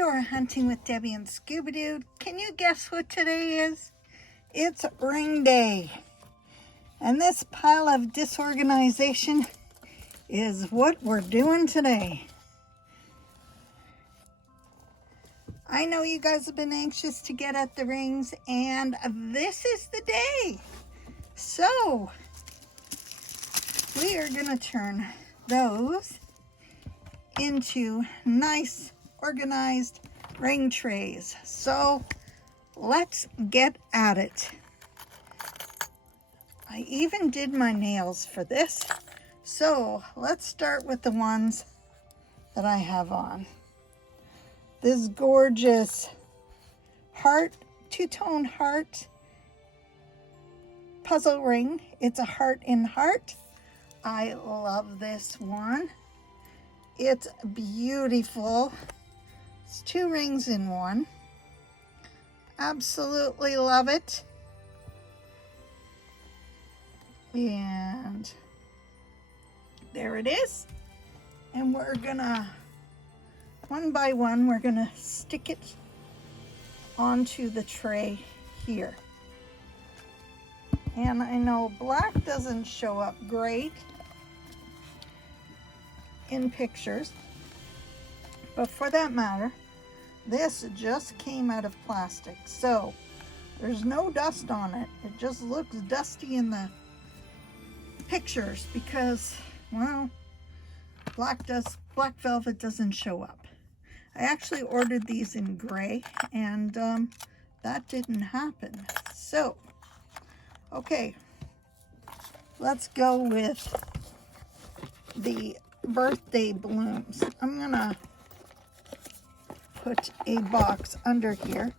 Pandora hunting with Debbie and Scooby-Doo. Can you guess what today is? It's ring day. And this pile of disorganization is what we're doing today. I know you guys have been anxious to get at the rings, and this is the day. So, we are going to turn those into nice, organized ring trays. So, let's get at it. I even did my nails for this. So, let's start with the ones that I have on. This gorgeous heart, two-tone heart puzzle ring. It's a heart in heart. I love this one. It's beautiful. It's two rings in one. Absolutely love it. And there it is. And we're gonna, one by one, we're gonna stick it onto the tray here. And I know black doesn't show up great in pictures, but for that matter, this just came out of plastic, so there's no dust on it. It just looks dusty in the pictures because, well, black velvet doesn't show up. I actually ordered these in gray, and that didn't happen. So, okay, let's go with the birthday blooms. I'm gonna put a box under here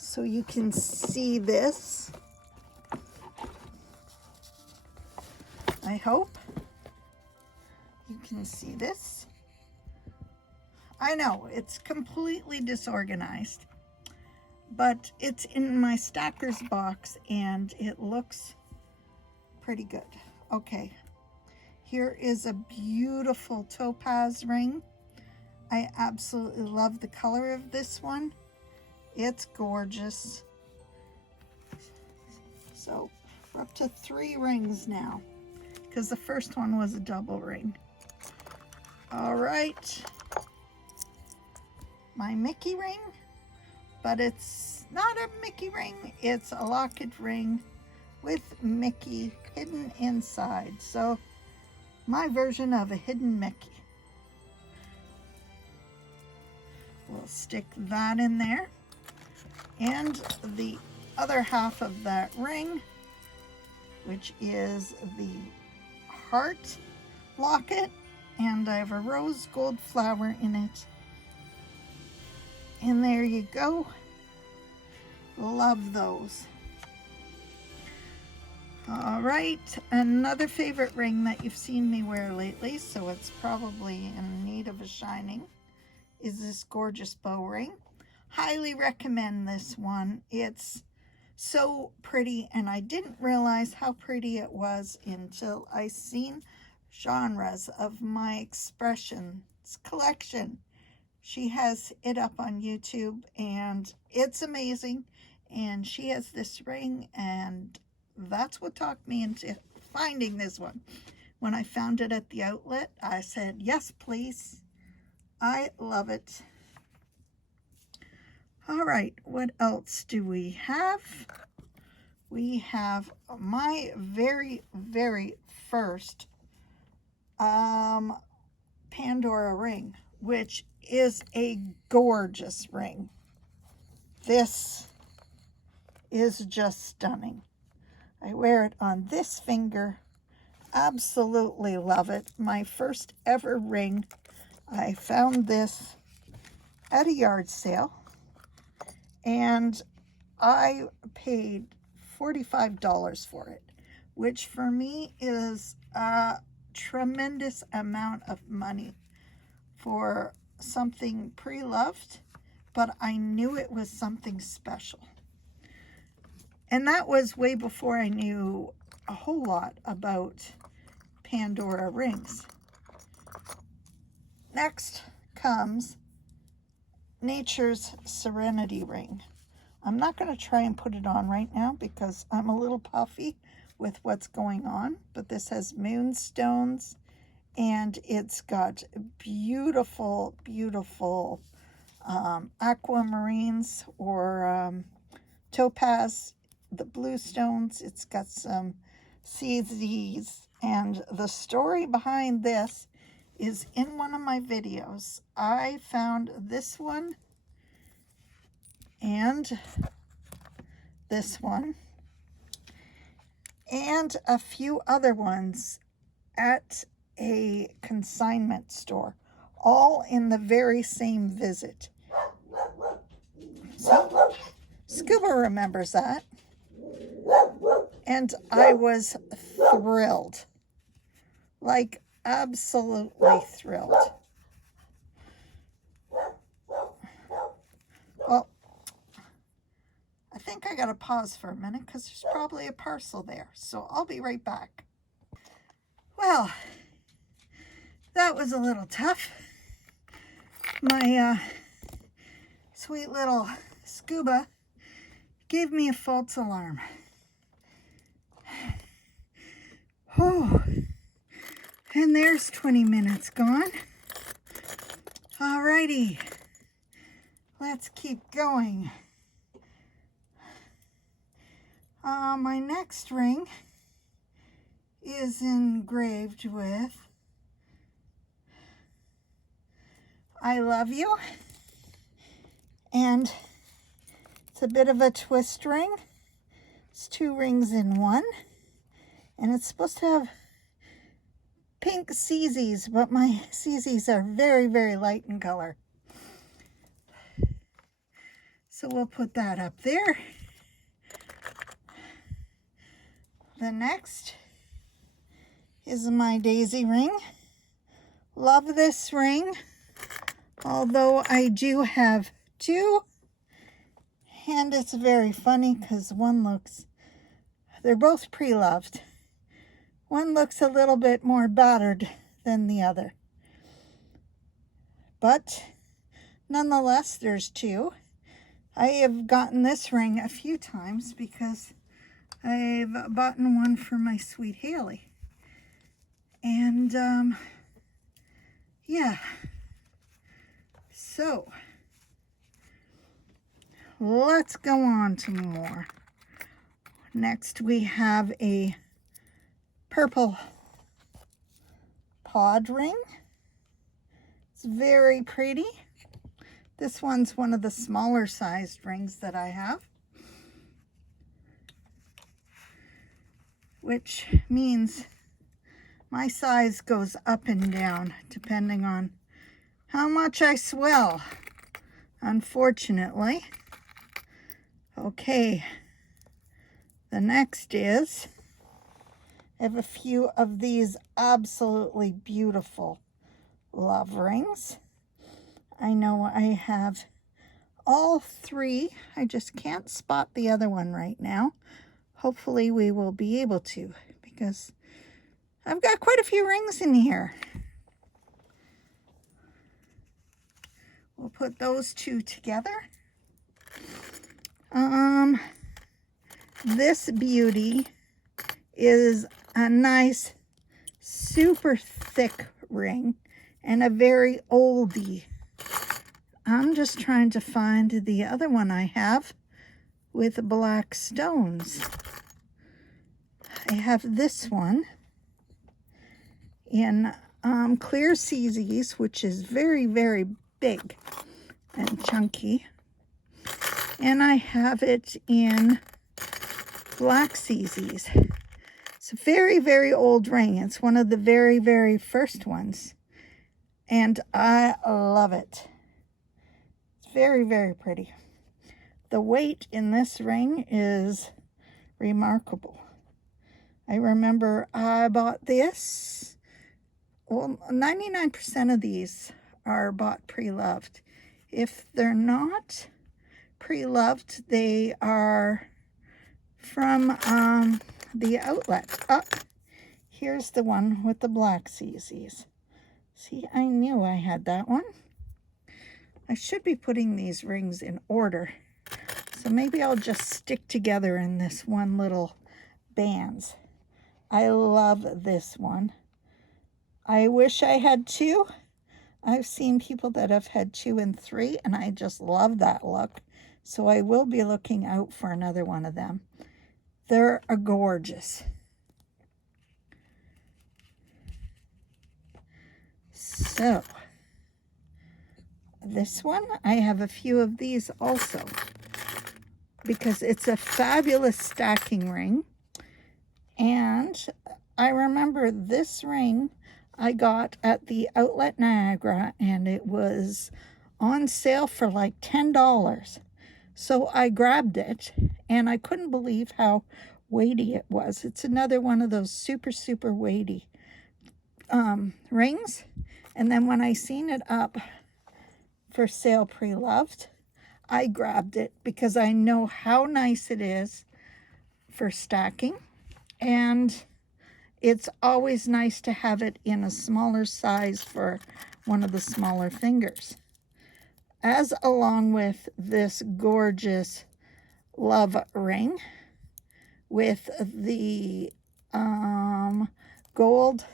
so you can see this. I hope you can see this. I know it's completely disorganized, but it's in my stackers box and it looks pretty good. Okay, here is a beautiful topaz ring. I absolutely love the color of this one. It's gorgeous. So we're up to 3 rings now because the first one was a double ring. All right, my Mickey ring, but it's not a Mickey ring, it's a Locket ring with Mickey hidden inside. So my version of a hidden Mickey. We'll stick that in there. And the other half of that ring, which is the heart locket, and I have a rose gold flower in it. And there you go. Love those. All right, another favorite ring that you've seen me wear lately, so it's probably in need of a shining, is this gorgeous bow ring. Highly recommend this one. It's so pretty, and I didn't realize how pretty it was until I seen genres of my expressions collection. She has it up on YouTube, and it's amazing. And she has this ring, and that's what talked me into finding this one. When I found it at the outlet, I said, yes, please. I love it. All right, what else do we have? We have my very, very first Pandora ring, which is a gorgeous ring. This is just stunning. I wear it on this finger. Absolutely love it. My first ever ring. I found this at a yard sale, and I paid $45 for it, which for me is a tremendous amount of money for something pre-loved, but I knew it was something special. And that was way before I knew a whole lot about Pandora rings. Next comes Nature's Serenity ring. I'm not going to try and put it on right now because I'm a little puffy with what's going on, but this has moonstones and it's got beautiful, beautiful aquamarines or topaz, the blue stones. It's got some CZs, and the story behind this is in one of my videos. I found this one and this one and a few other ones at a consignment store, all in the very same visit. So Scuba remembers that, and I was thrilled, like absolutely thrilled. Well, I think I gotta pause for a minute because there's probably a parcel there, so I'll be right back. Well, that was a little tough. My sweet little Scuba gave me a false alarm. Oh, and there's 20 minutes gone. Alrighty, let's keep going. My next ring is engraved with I love you, and it's a bit of a twist ring. It's 2 rings in one, and it's supposed to have pink CZs, but my CZs are very, very light in color. So we'll put that up there. The next is my daisy ring. Love this ring, although I do have 2, and it's very funny because they're both pre-loved. One looks a little bit more battered than the other, but nonetheless, there's 2. I have gotten this ring a few times because I've bought one for my sweet Haley. And yeah, so let's go on to more. Next we have a purple pod ring. It's very pretty. This one's one of the smaller sized rings that I have, which means my size goes up and down depending on how much I swell, unfortunately. Okay, the next is, I have a few of these absolutely beautiful love rings. I know I have all 3. I just can't spot the other one right now. Hopefully we will be able to, because I've got quite a few rings in here. We'll put those 2 together. This beauty is a nice, super thick ring and a very oldie. I'm just trying to find the other one I have with black stones. I have this one in clear CZs, which is very, very big and chunky. And I have it in black CZs. It's a very, very old ring. It's one of the very, very first ones. And I love it. It's very, very pretty. The weight in this ring is remarkable. I remember I bought this. Well, 99% of these are bought pre-loved. If they're not pre-loved, they are from the outlet. Here's the one with the black CZs. See, I knew I had that one. I should be putting these rings in order. So maybe I'll just stick together in this one little bands. I love this one. I wish I had two. I've seen people that have had 2 and 3, and I just love that look. So I will be looking out for another one of them. They're gorgeous. So this one, I have a few of these also, because it's a fabulous stacking ring. And I remember this ring I got at the Outlet Niagara, and it was on sale for like $10. So I grabbed it, and I couldn't believe how weighty it was. It's another one of those super, super weighty rings. And then when I seen it up for sale pre-loved, I grabbed it because I know how nice it is for stacking, and it's always nice to have it in a smaller size for one of the smaller fingers. As along with this gorgeous love ring with the gold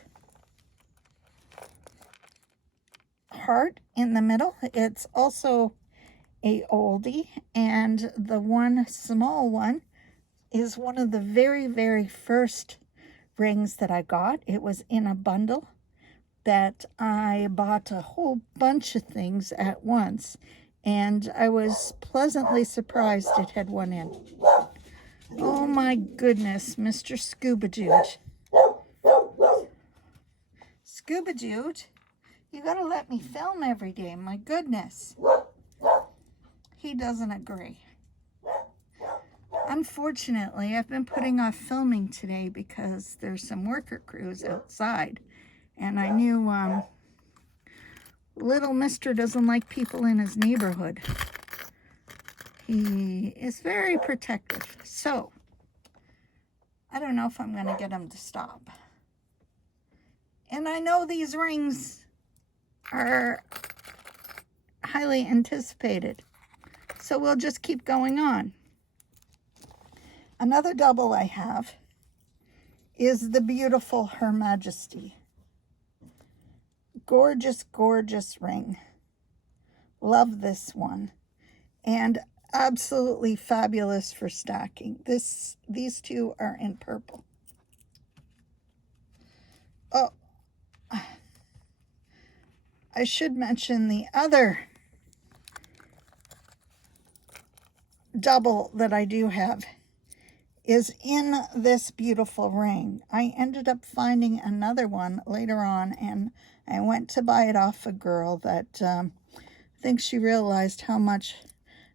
heart in the middle. It's also a oldie, and the one small one is one of the very, very first rings that I got. It was in a bundle that I bought a whole bunch of things at once, and I was pleasantly surprised it had one in. Oh my goodness, Mr. Scuba Dude. Scuba Dude, you gotta let me film every day, my goodness. He doesn't agree. Unfortunately, I've been putting off filming today because there's some worker crews outside, and I knew little mister doesn't like people in his neighborhood. He is very protective, so I don't know if I'm going to get him to stop. And I know these rings are highly anticipated, so we'll just keep going on. Another double I have is the beautiful Her Majesty. Gorgeous, gorgeous ring. Love this one. And absolutely fabulous for stacking. These two are in purple. Oh, I should mention the other double that I do have is in this beautiful ring. I ended up finding another one later on, and I went to buy it off a girl that I think she realized how much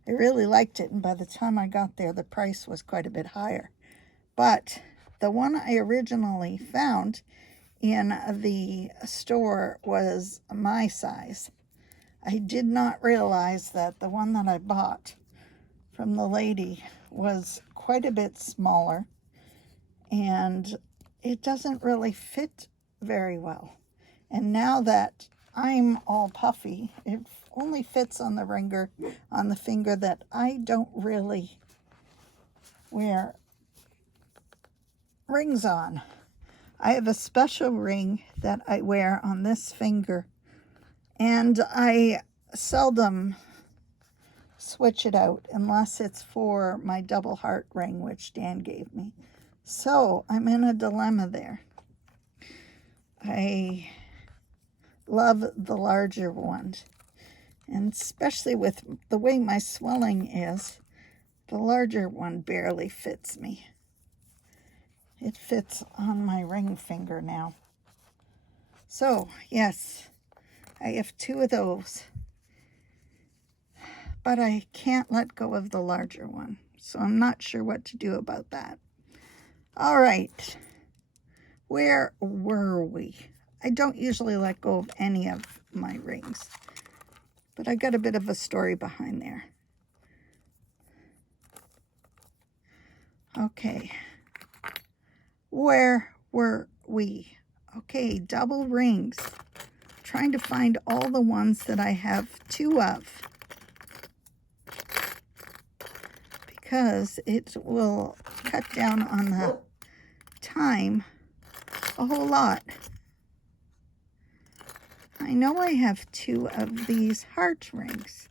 I really liked it, and by the time I got there, the price was quite a bit higher. But the one I originally found in the store was my size. I did not realize that the one that I bought from the lady was quite a bit smaller, and it doesn't really fit very well. And now that I'm all puffy, it only fits on the finger that I don't really wear rings on. I have a special ring that I wear on this finger, and I seldom switch it out unless it's for my double heart ring, which Dan gave me. So I'm in a dilemma there. I love the larger ones, and especially with the way my swelling is, the larger one barely fits me. It fits on my ring finger now. So yes, I have 2 of those, but I can't let go of the larger one, so I'm not sure what to do about that. All right, where were we? I don't usually let go of any of my rings, but I got a bit of a story behind there. Okay, where were we? Okay, double rings. Trying to find all the ones that I have 2 of. because it will cut down on the time a whole lot. I know I have 2 of these heart rings,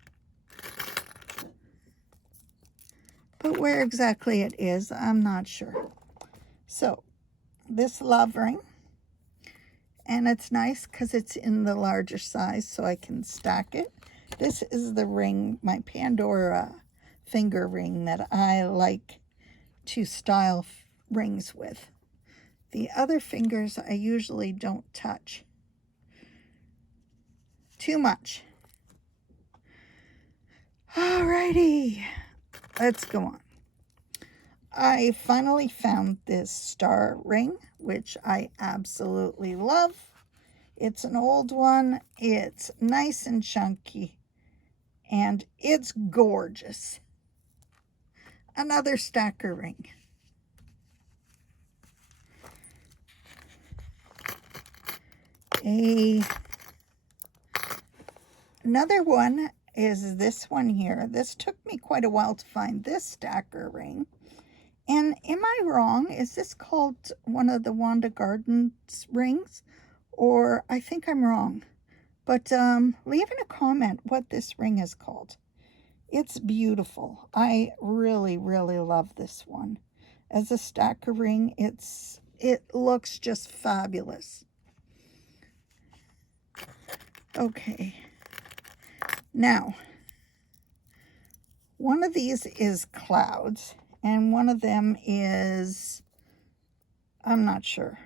but where exactly it is, I'm not sure. So this love ring, and it's nice because it's in the larger size so I can stack it. This is the ring, my Pandora finger ring that I like to style rings with. The other fingers I usually don't touch too much. Alrighty, let's go on. I finally found this star ring, which I absolutely love. It's an old one. It's nice and chunky, and it's gorgeous. Another stacker ring. Another one is this one here. This took me quite a while to find this stacker ring. And am I wrong? Is this called one of the Wanda Gardens rings? Or I think I'm wrong. But leave in a comment what this ring is called. It's beautiful. I really, really love this one. As a stacker ring, it looks just fabulous. Okay. Now, one of these is clouds, and one of them is, I'm not sure,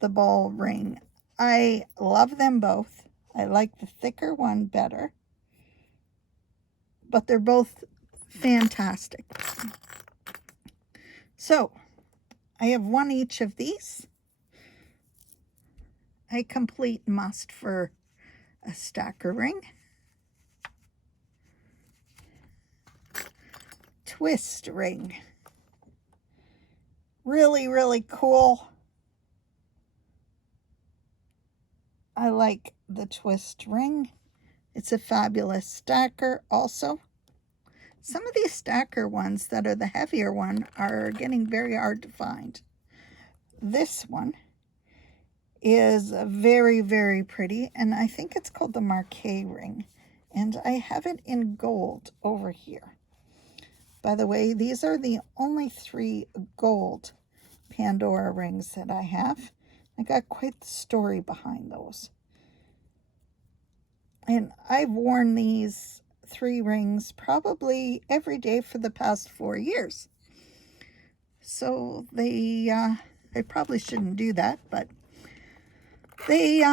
the ball ring. I love them both. I like the thicker one better, but they're both fantastic. So, I have one each of these. A complete must for a stacker ring. Twist ring. Really, really cool. I like the twist ring. It's a fabulous stacker also. Some of these stacker ones that are the heavier one are getting very hard to find. This one is very, very pretty, and I think it's called the Marquet ring. And I have it in gold over here. By the way, these are the only 3 gold Pandora rings that I have. I got quite the story behind those. And I've worn these 3 rings probably every day for the past 4 years. So I probably shouldn't do that, but they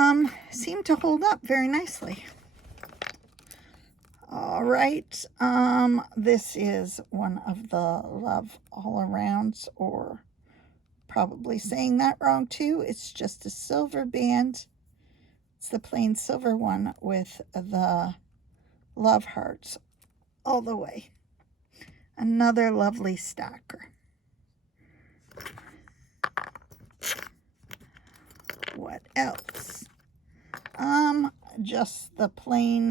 seem to hold up very nicely. All right, this is one of the Love All Arounds, or probably saying that wrong too. It's just a silver band. It's the plain silver one with the love hearts all the way. Another lovely stacker. What else? Just the plain